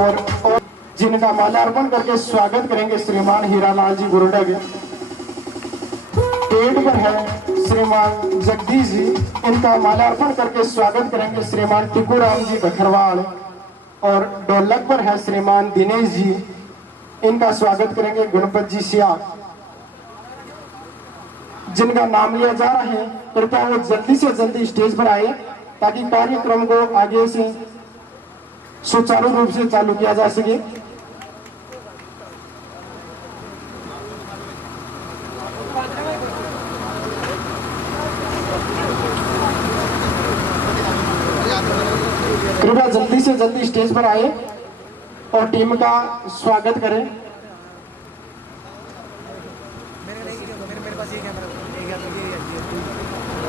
और जिनका माल्यार्पण करके स्वागत करेंगे श्रीमान हीरालाल जी गुरुडग। पेड़ पर है श्रीमान जगदीश जी, इनका माल्यार्पण करके स्वागत करेंगे श्रीमान टिकूराम जी बखरवाल। और ढोलक पर है श्रीमान दिनेश जी, इनका स्वागत करेंगे गणपत जी सिया। जिनका नाम लिया जा रहा है कृपया वो जल्दी से जल्दी स्टेज पर आए ताकि कार्यक्रम को आगे से सुचारू रूप से चालू किया जा सके। कृपया जल्दी से जल्दी स्टेज पर आए और टीम का स्वागत करें।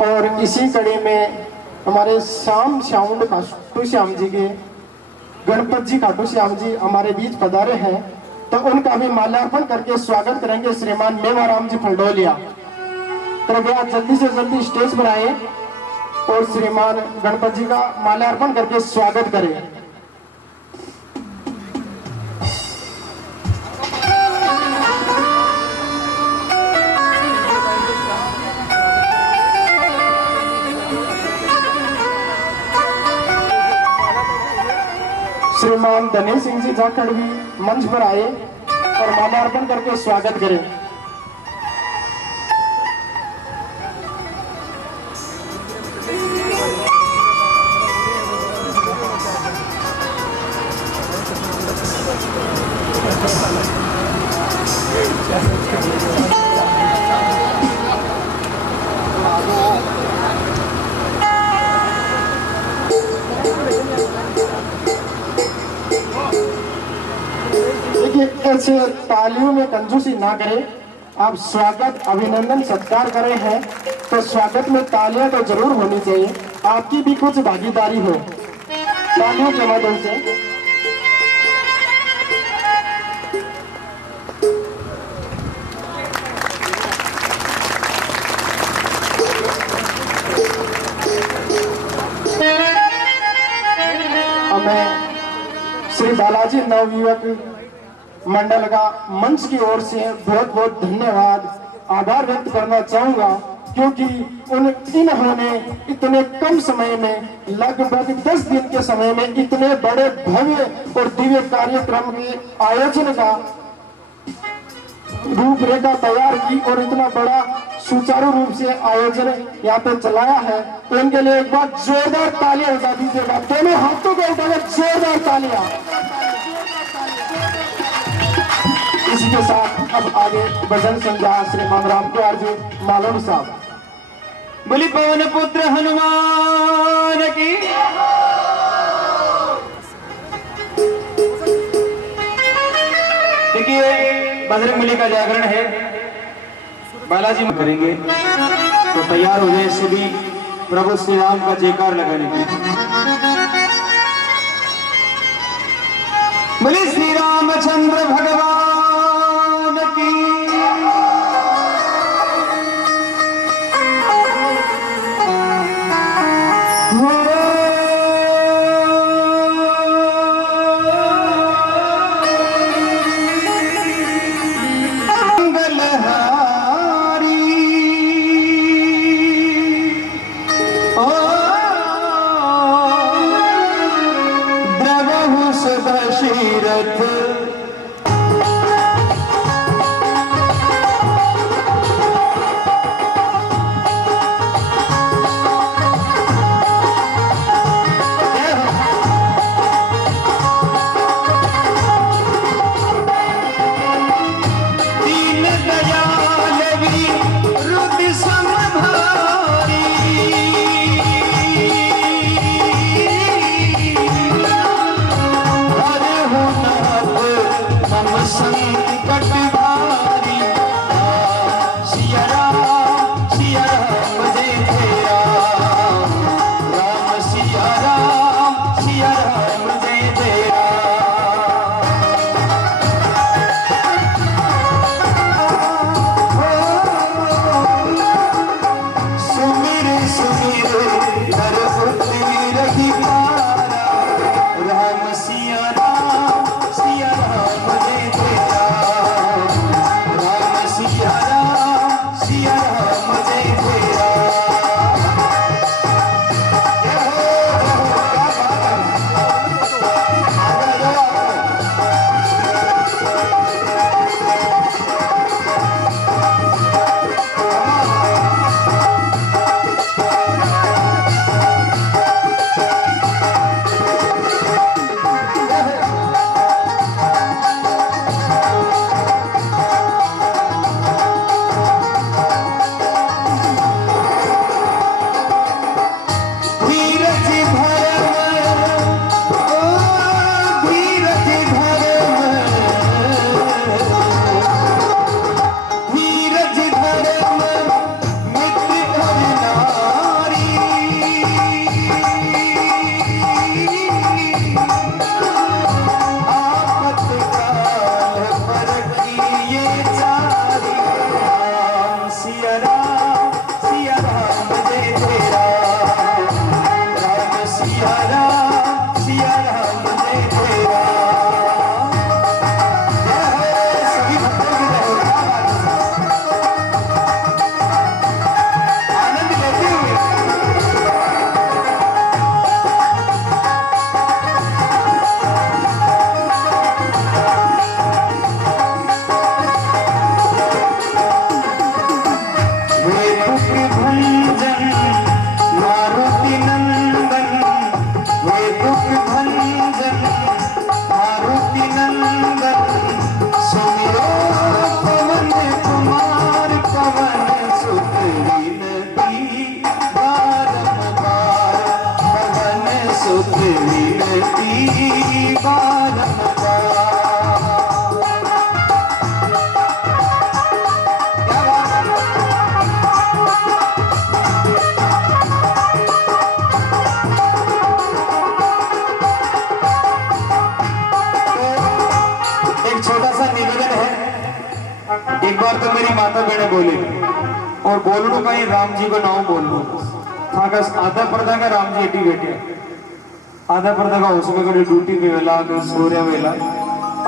और इसी कड़ी में हमारे श्याम खाटू श्याम जी के गणपत जी खाटू श्याम जी हमारे बीच पधारे हैं, तो उनका भी माल्यार्पण करके स्वागत करेंगे श्रीमान मेवाराम जी फलडोलिया। कृपया जल्दी से जल्दी स्टेज पर आए और श्रीमान गणपत जी का माल्यार्पण करके स्वागत करें। श्रीमान धनेश सिंह जी जाखड़ भी मंच पर आए और माल्यार्पण करके स्वागत करें। ऐसे तालियों में कंजूसी ना करें। आप स्वागत अभिनंदन सत्कार करे हैं तो स्वागत में तालियां तो जरूर होनी चाहिए, आपकी भी कुछ भागीदारी हो तालियों के माध्यम से। हमें श्री बालाजी नवयुवक मंडल का मंच की ओर से बहुत बहुत धन्यवाद आभार व्यक्त करना चाहूंगा, क्योंकि इन्होंने इतने कम समय में लगभग 10 दिन के समय में इतने बड़े भव्य और दिव्य कार्यक्रम के आयोजन का रूपरेखा तैयार की और इतना बड़ा सुचारू रूप से आयोजन यहाँ पे चलाया है, तो इनके लिए एक बार जोरदार तालियां बजा दीजिएगा। दोनों हाथों को उठाकर जोरदार तालियां। इसी के साथ अब आगे भजन संध्या श्रीमान रामकुमार जी मालूम साहब। बलि पवन पुत्र हनुमान की। देखिए बजरंगबली का जागरण है, बालाजी करेंगे तो तैयार हो जाए सभी प्रभु श्री राम का जयकार लगाने की। बलि श्री रामचंद्र भगवान की। एक बार तो मेरी माता बहने बोली और बोलू कहीं राम जी को नाम बोल लो था का आधा पर्दा का राम जी एटी बैठे आधा पर्दा का उसमें कभी ड्यूटी पे वेला कभी सूर्य वेला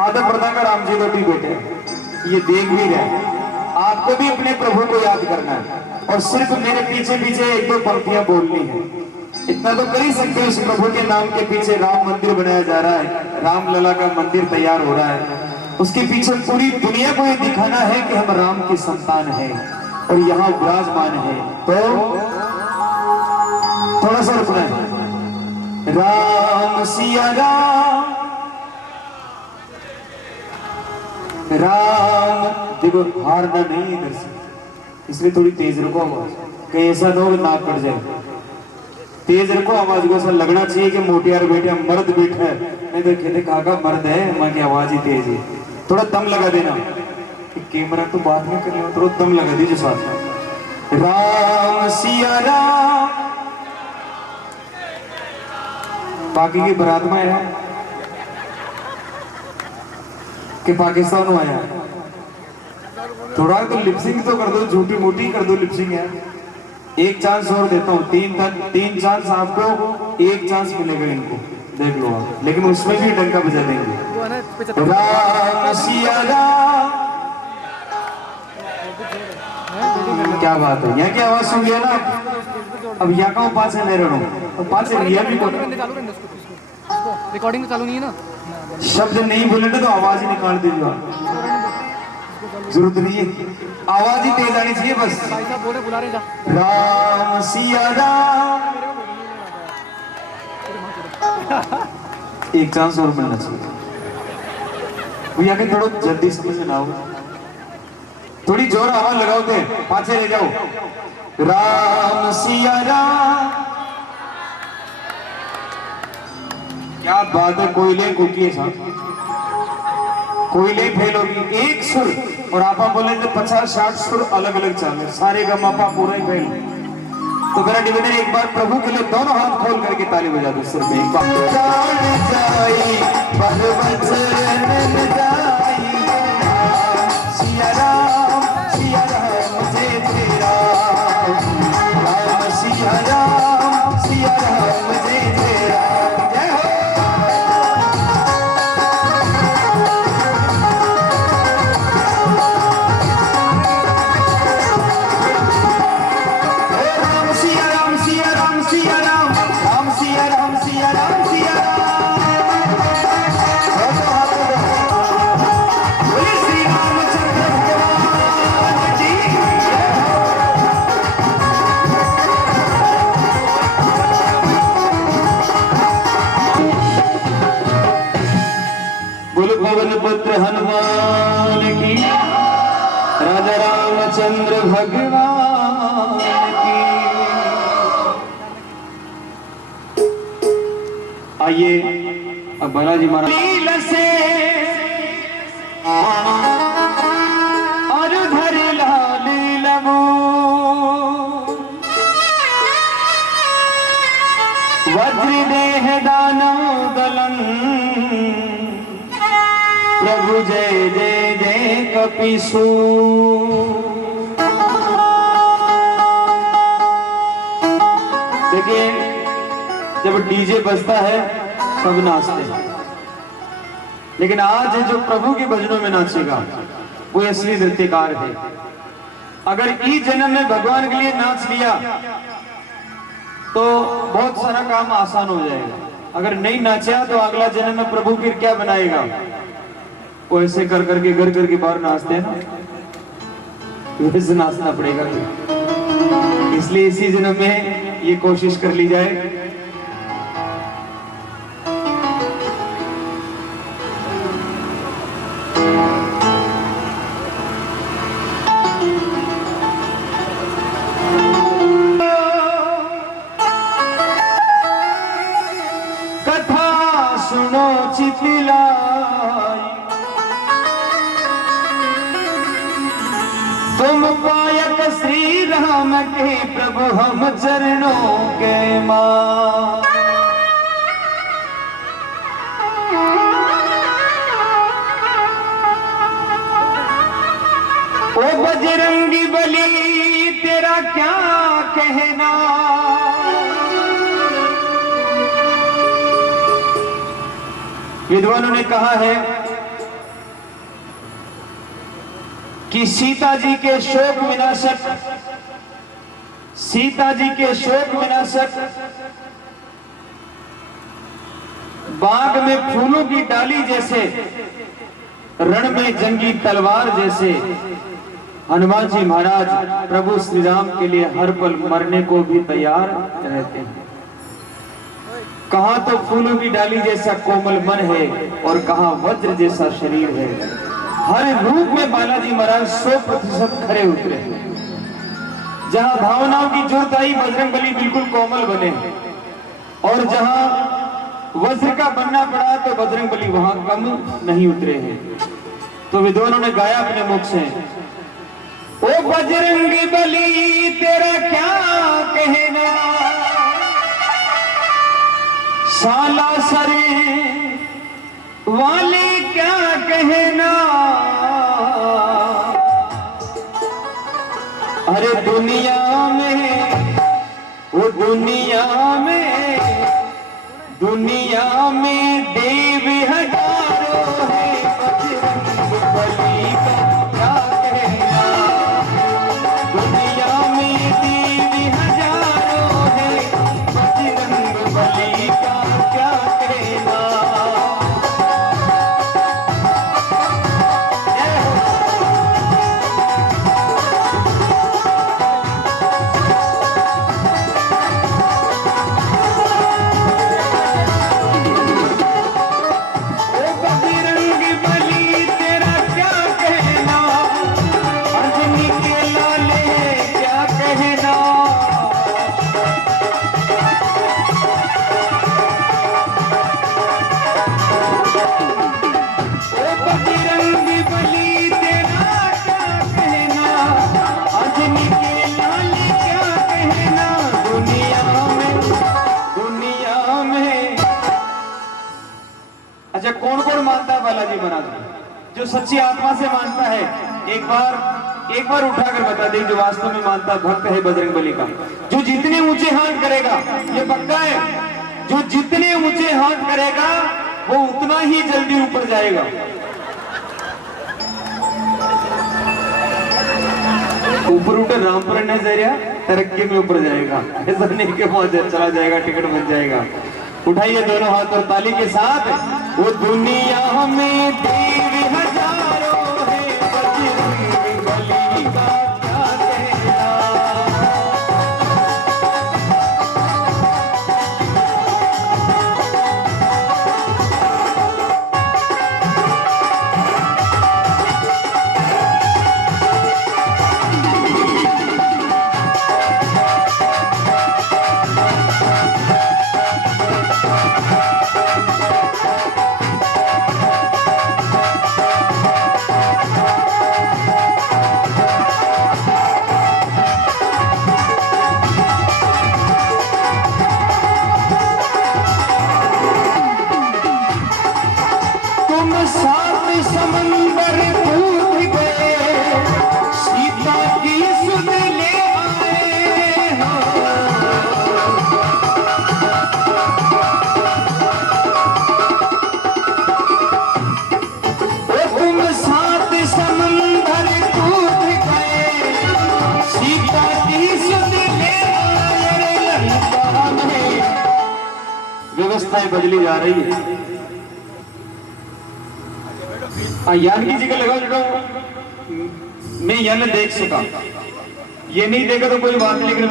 आधा पर्दा का राम जी को टी बैठे ये देख भी रहे। आपको भी अपने प्रभु को याद करना है और सिर्फ मेरे पीछे पीछे एक दो पंक्तियां बोलनी है। इतना तो कर ही सकते हो, उस प्रभु के नाम के पीछे राम मंदिर बनाया जा रहा है, राम लला का मंदिर तैयार हो रहा है, उसके पीछे पूरी दुनिया को ये दिखाना है कि हम राम की संतान है और यहाँ विराजमान है। तो थोड़ा सा रुकना है। राम सिया राम राम, देखो हारना नहीं इधर से, इसलिए थोड़ी तेज रखो आवाज, कहीं ऐसा ना हो नाक कट जाए। तेज रखो आवाज को, ऐसा लगना चाहिए कि मोटियार बैठे मर्द बैठा है, नहीं तो कहते काका मर्द है, माँ की आवाज ही तेज है। थोड़ा दम लगा देना, कैमरा तो बात में कर, थोड़ा दम लगा दीजिए साथ में। राम सिया राम, बाकी की बारात में आया कि पाकिस्तान में आया, थोड़ा तो लिपसिंग तो कर दो, झूठी मोटी कर दो लिपसिंग यार। एक चांस और देता हूँ, तीन चांस आपको, एक चांस मिलेगा इनको, देख लो आप, लेकिन उसमें भी डंका बजा देंगे। राम सिया राम, क्या बात है, यहाँ की आवाज सुन लिया ना। अब यहाँ का पास है नहीं, पास है भी रिकॉर्डिंग चालू नहीं है ना, शब्द नहीं बोले तो आवाज ही निकाल दीजिए, जरूरत नहीं है, आवाज ही तेज आनी चाहिए बस। भाई साहब बोले बुला रहे जा। राम सिया राम, एक चांस और मिलना चाहिए भैया के, थोड़ा जल्दी समझ में ना हो, थोड़ी जोर आवाज लगाओ थे, पाछे ले जाओ। राम सिया राम, क्या बात है, कोयले कुकी है साहब, कोयले फेल होगी, एक सुर और आप बोले तो 50-60 सुर अलग अलग चाले, सारे का मापा पूरा ही फेल। तो मेरा डिविजन एक बार प्रभु के लिए दोनों हाथ खोल करके ताली बजा दो सुर में एक पुत्र हनुमान की, राजा रामचंद्र भगवान की। आइए अब बालाजी महाराज से और धर लाल लबो, वज्र देह दानव दलन, प्रभु जय जय जय कपिसु। देखिए जब डीजे बजता है सब नाचते हैं, लेकिन आज जो प्रभु के भजनों में नाचेगा वो असली नृत्यकार है। अगर इस जन्म में भगवान के लिए नाच लिया तो बहुत सारा काम आसान हो जाएगा, अगर नहीं नाचा तो अगला जन्म में प्रभु फिर क्या बनाएगा। वो ऐसे कर करके घर करके बाहर नाचते हैं ना, वैसे नाचना पड़ेगा। इसलिए इसी जन्म में ये कोशिश कर ली जाए। कथा सुनो चितलाई, तुम पायक श्री राम के प्रभु हम चरणों के मां। बजरंगी बली तेरा क्या कहना, विद्वानों ने कहा है कि सीता जी के शोक विनाशक, सीता जी के शोक विनाशक बाग में फूलों की डाली जैसे, रण में जंगी तलवार जैसे हनुमान जी महाराज प्रभु श्री राम के लिए हर पल मरने को भी तैयार रहते हैं। कहां तो फूलों की डाली जैसा कोमल मन है और कहां वज्र जैसा शरीर है। हर रूप में बालाजी महाराज 100% खरे उतरे। जहां भावनाओं की जरूरत आई बजरंगबली बिल्कुल कोमल बने, और जहां वज्र का बनना पड़ा तो बजरंगबली वहां कम नहीं उतरे हैं। तो विद्वानों ने गाया अपने मुख से, ओ बजरंगी बली तेरा क्या कहना, साला सरे वाले क्या कहना, अरे दुनिया में, वो दुनिया में, दुनिया में देव हजारों है, बजरंगबली का क्या कहना, दुनिया में देव हजारों है, बजरंगबली का क्या कहना। अच्छा, कौन कौन मानता है बालाजी महाराज? जो सच्ची आत्मा से मानता है एक बार उठाकर बता दे जो वास्तव में मानता भक्त है बजरंगबली का। जो जितने ऊंचे हाथ करेगा, ये पक्का है, जो जितने ऊंचे हाथ करेगा वो उतना ही जल्दी ऊपर जाएगा। ऊपर उठे रामपुर नहीं जा रहा, तरक्की में ऊपर जाएगा, ऐसा नहीं कि वहां चला जाएगा टिकट बन जाएगा। उठाइए दोनों हाथ और ताली के साथ, वो दुनिया में देव हजारों है, बजरंगबली का क्या कहना। व्यवस्थाएं बदली जा रही है। यान की जगह लगा मैं यान देख सका, ये नहीं देखा तो कोई बात, लेकिन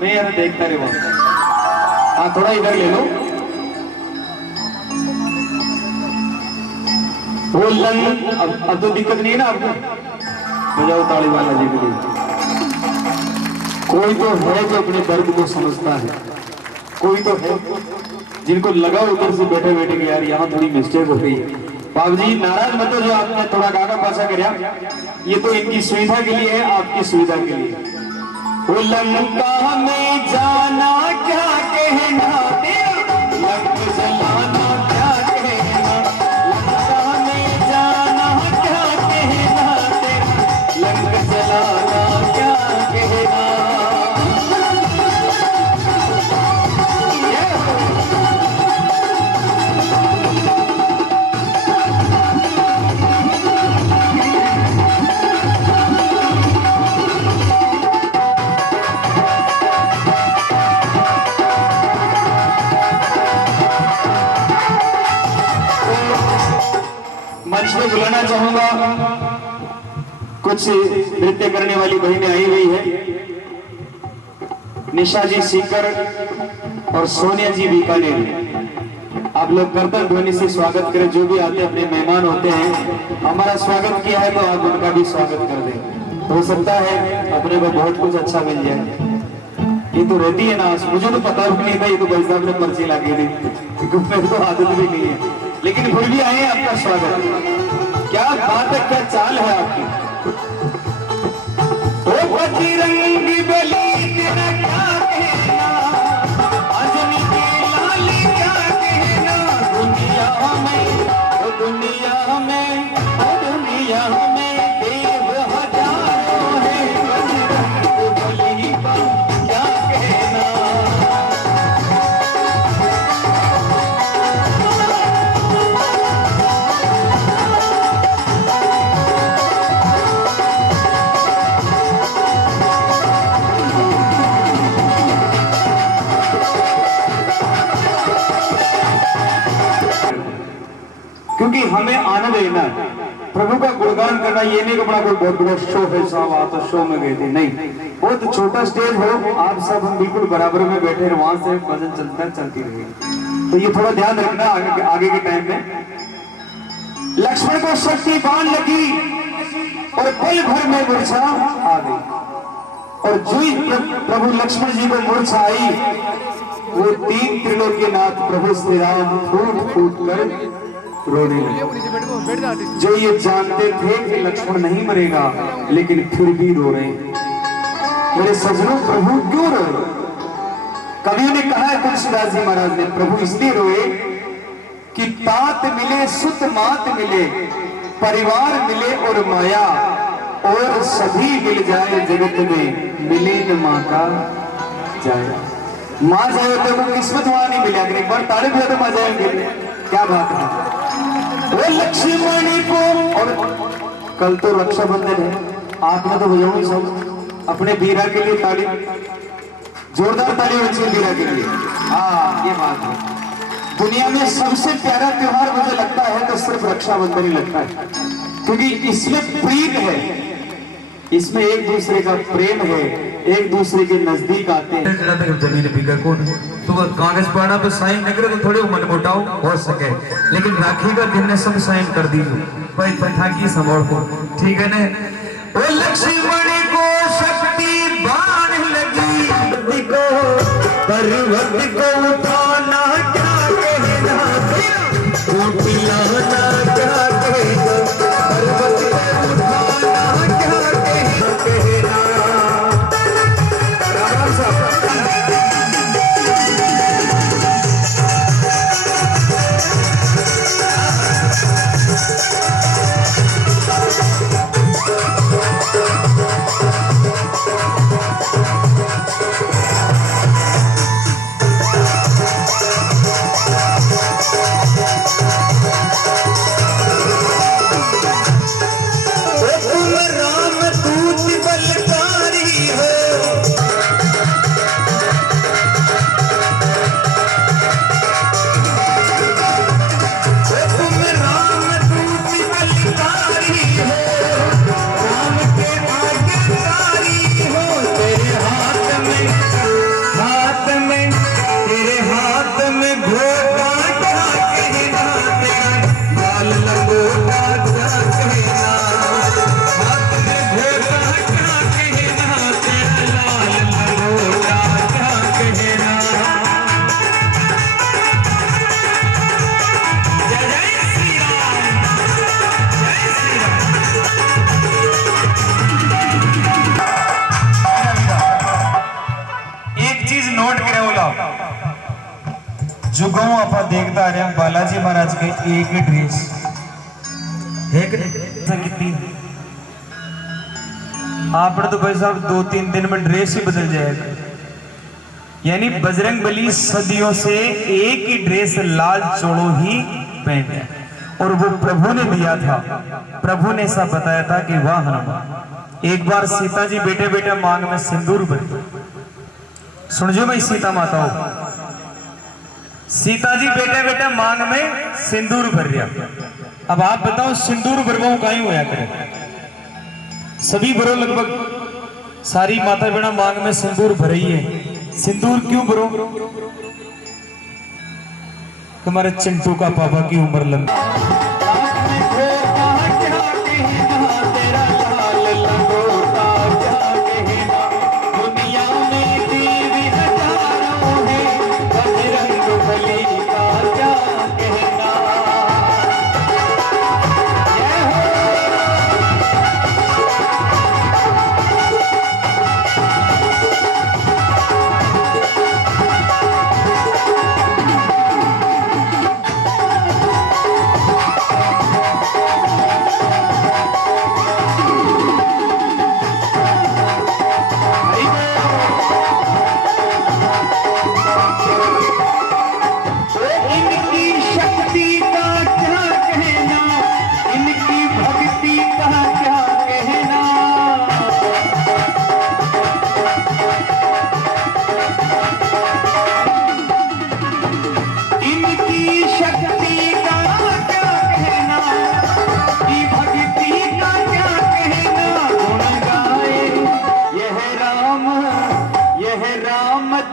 मैं यार देखता रहे वहां। थोड़ा इधर ले लो। वो अब तो दिक्कत नहीं है ना आपको, बजाओ ताली वाला जी के लिए। कोई तो है जो अपने दर्द को समझता है, कोई तो है जिनको लगा उधर से बैठे बैठे कि यार यहाँ थोड़ी मिस्टेक हो गई। बाबू जी नाराज मत हो, जो आपने थोड़ा गागा पासा कराया, ये तो इनकी सुविधा के लिए है, आपकी सुविधा के लिए। वो लंका में जाना क्या कहना, लंक जलाना क्या कहना, लंका में जाना क्या कहना, लंक मंच पे बुलाना चाहूंगा, कुछ नृत्य करने वाली बहनें आई हुई है, निशा जी सीकर और सोनिया जी बीकानेर। आप लोग कर्तव्य ध्वनि से स्वागत करें, जो भी आते अपने मेहमान होते हैं, हमारा स्वागत किया है तो आप उनका भी स्वागत कर दें। हो सकता है अपने को बहुत कुछ अच्छा मिल जाए। ये तो रहती है ना, मुझे तो पता भी नहीं था, ये तो भाई साहब ने पर्ची लगी थी, क्योंकि मेरे को आदत भी नहीं है, लेकिन फिर भी आए आपका स्वागत। क्या बात है, क्या चाल है आपकी। ओ बजरंगी बली तेरा क्या कहना, अजनी के लाल क्या कहना, दुनिया में ओ दुनिया में ओ दुनिया में देव हजारों है, बजरंग बली का क्या कहना। क्योंकि हमें आनंद लेना है, प्रभु का गुणगान करना। ये नहीं कि बड़ा कोई बहुत बड़ा शो है साहब, आप तो शो में गए थे, नहीं, बहुत छोटा स्टेज हो, आप सब हम बिल्कुल बराबर में बैठे रहे, वहां से भजन चलता चलती रहेगी। तो ये थोड़ा ध्यान रखना आगे के टाइम में। लक्ष्मण को शक्ति बाण लगी और पल भर में मूर्छा आ गई, और जो ही प्रभु लक्ष्मण जी को मूर्छा आई, वो तीन त्रिलोकीनाथ प्रभु श्री राम फूट फूट कर रोने लगे। जो ये जानते थे कि लक्ष्मण नहीं मरेगा, लेकिन फिर भी रो रहे। मेरे सजनों, प्रभु क्यों रो रहे? कवियों ने कहा है, तुलसीदास जी महाराज ने, प्रभु इसलिए रोए कि तात मिले सुत मात मिले, परिवार मिले और माया, और सभी मिल जाए जगत में, मिले न माँ का जाए। माँ जाए तो वो किस्मत वहां नहीं मिले। अगर एक बार ताड़े भी तो माँ जाएंगे, क्या बात है। वो लक्ष्मण को, और कल तो रक्षाबंधन है, आपने तो बजाओ ही सब अपने बीरा के लिए ताली, जोरदार ताली होनी चाहिए बीरा के लिए। हाँ, ये बात है। दुनिया में सबसे प्यारा त्योहार मुझे लगता है तो सिर्फ रक्षाबंधन ही लगता है, क्योंकि इसमें प्रीत है, इसमें एक दूसरे का प्रेम है, एक दूसरे के नजदीक आते हैं। जमीन बिका कौन तो कागज पढ़ना पे साइन न करे तो थोड़े मन मुटाव हो सके, लेकिन राखी का दिन ने सब साइन कर दी भाई पथा की संभाल को, ठीक है ना। ओ लक्ष्मण को शक्ति बाण लगी, को पर्वत को उठाना क्या कहना, उठलाना क्या कहना, पर्वत को उठाना क्या कहना। जुगों आप देखता रहे बालाजी महाराज के एक ही ड्रेस कितनी आपने तो भाई साहब 2-3 दिन में ड्रेस ही बदल जाएगा। यानी बजरंग बली सदियों से एक ही ड्रेस लाल चोड़ो ही पहने, और वो प्रभु ने दिया था। प्रभु ने ऐसा बताया था कि वाह हनुमान, एक बार सीता जी बेटे बेटे मांग में सिंदूर भर, सुन जो भाई सीता माता हो, सीता जी बेटे बेटे मांग में सिंदूर भर दिया। अब आप बताओ सिंदूर भरवाओ कहीं होया करे, सभी भरो, लगभग सारी माता बहना मांग में सिंदूर भर ही है। सिंदूर क्यों भरो? तुम्हारे चिंटू का पापा की उम्र लंबी।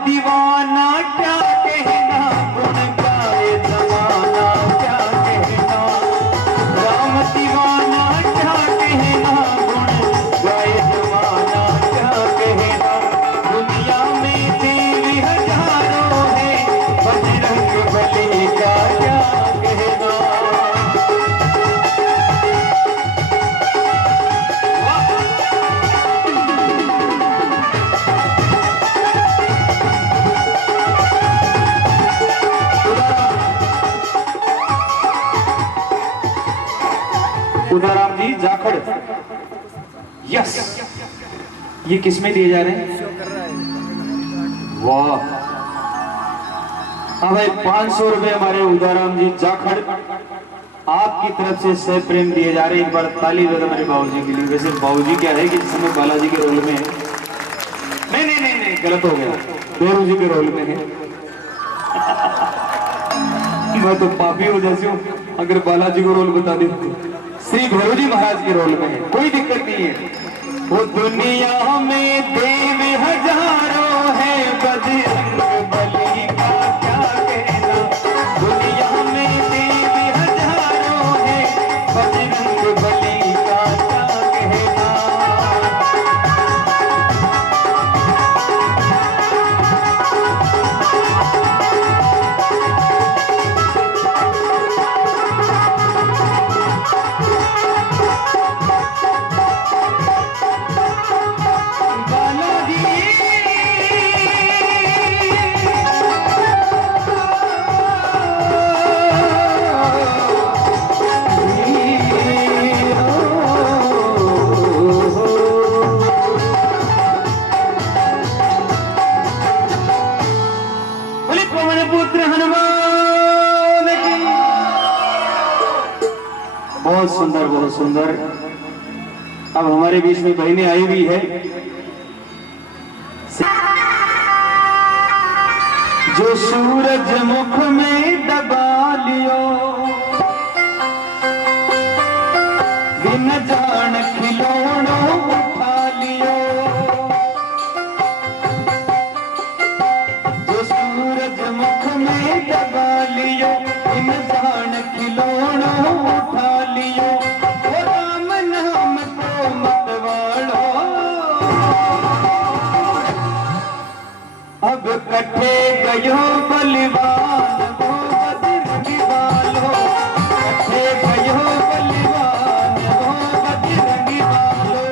दीवाना क्या कहना, गुण गाए जमाना क्या कहना, राम दीवाना क्या कहना, गुण गाए जमाना क्या कहना, दुनिया में देवी हजारों है, बजरंग बली का क्या कहना। उदाराम जी जाखड़, यस, ये किसमें दिए जा रहे हैं? वाह, हाँ भाई 500 रुपए हमारे उदाराम जी जाखड़ आपकी तरफ से सह प्रेम दिए जा रहे हैं। एक बार ताली दो मेरे बाबूजी के लिए। वैसे बाबूजी क्या है कि जिस समय बालाजी के रोल में है, नहीं नहीं नहीं नहीं गलत हो गया, भैरू जी के रोल में है। मैं तो पापी हो जैसे हूँ अगर बालाजी को रोल बता दे। श्री भैरू जी महाराज के रोल में है, कोई दिक्कत नहीं है। वो दुनिया में देव हजारों है, बजरंग बली का क्या कहना, दुनिया में देव हजारों है, बजरंग बली का क्या कहना। बहुत सुंदर, बहुत सुंदर। अब हमारे बीच में बहनें आई हुई है जो सूरज मुख में दबा लियो, बिन जान खिलौनो उठा लियो, जो सूरज मुख में दबा लियो, बिन जान खिलौनो उठा लियो, ओ राम नाम को मत वालो, अब कटे गयो बलिवान वो बजरंगी वालो, कटे गयो बलिवान वो बजरंगी वालो।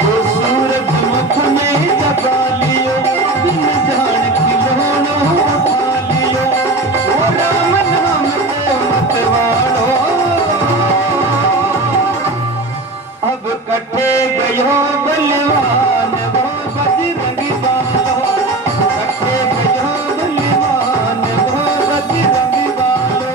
जो सूरज मुख में दबा लियो, बिन जान खिलौनो उठा लियो, ओ राम नाम को मत वालो, अब कटे गयो बलवान वो बजरंगी वालो, कटे गयो बलवान वो बजरंगी वालो।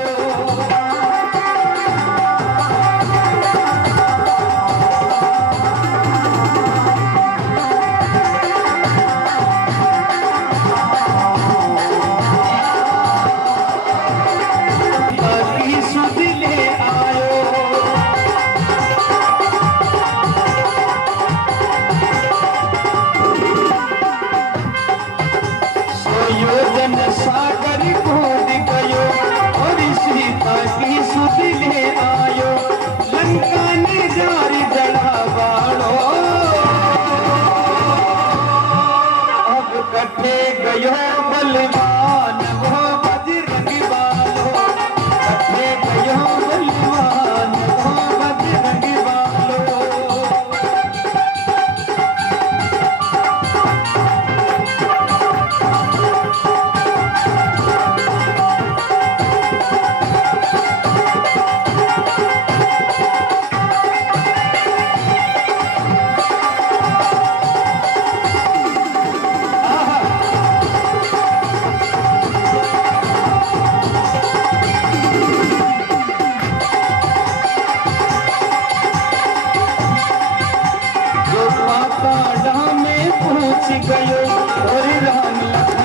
कथे गयो बलवान वो बजरंग बालो, कथे गयो बलवान वो बजरंग बालो। जो पाताड़ा में पहुंच गयो और राम लखन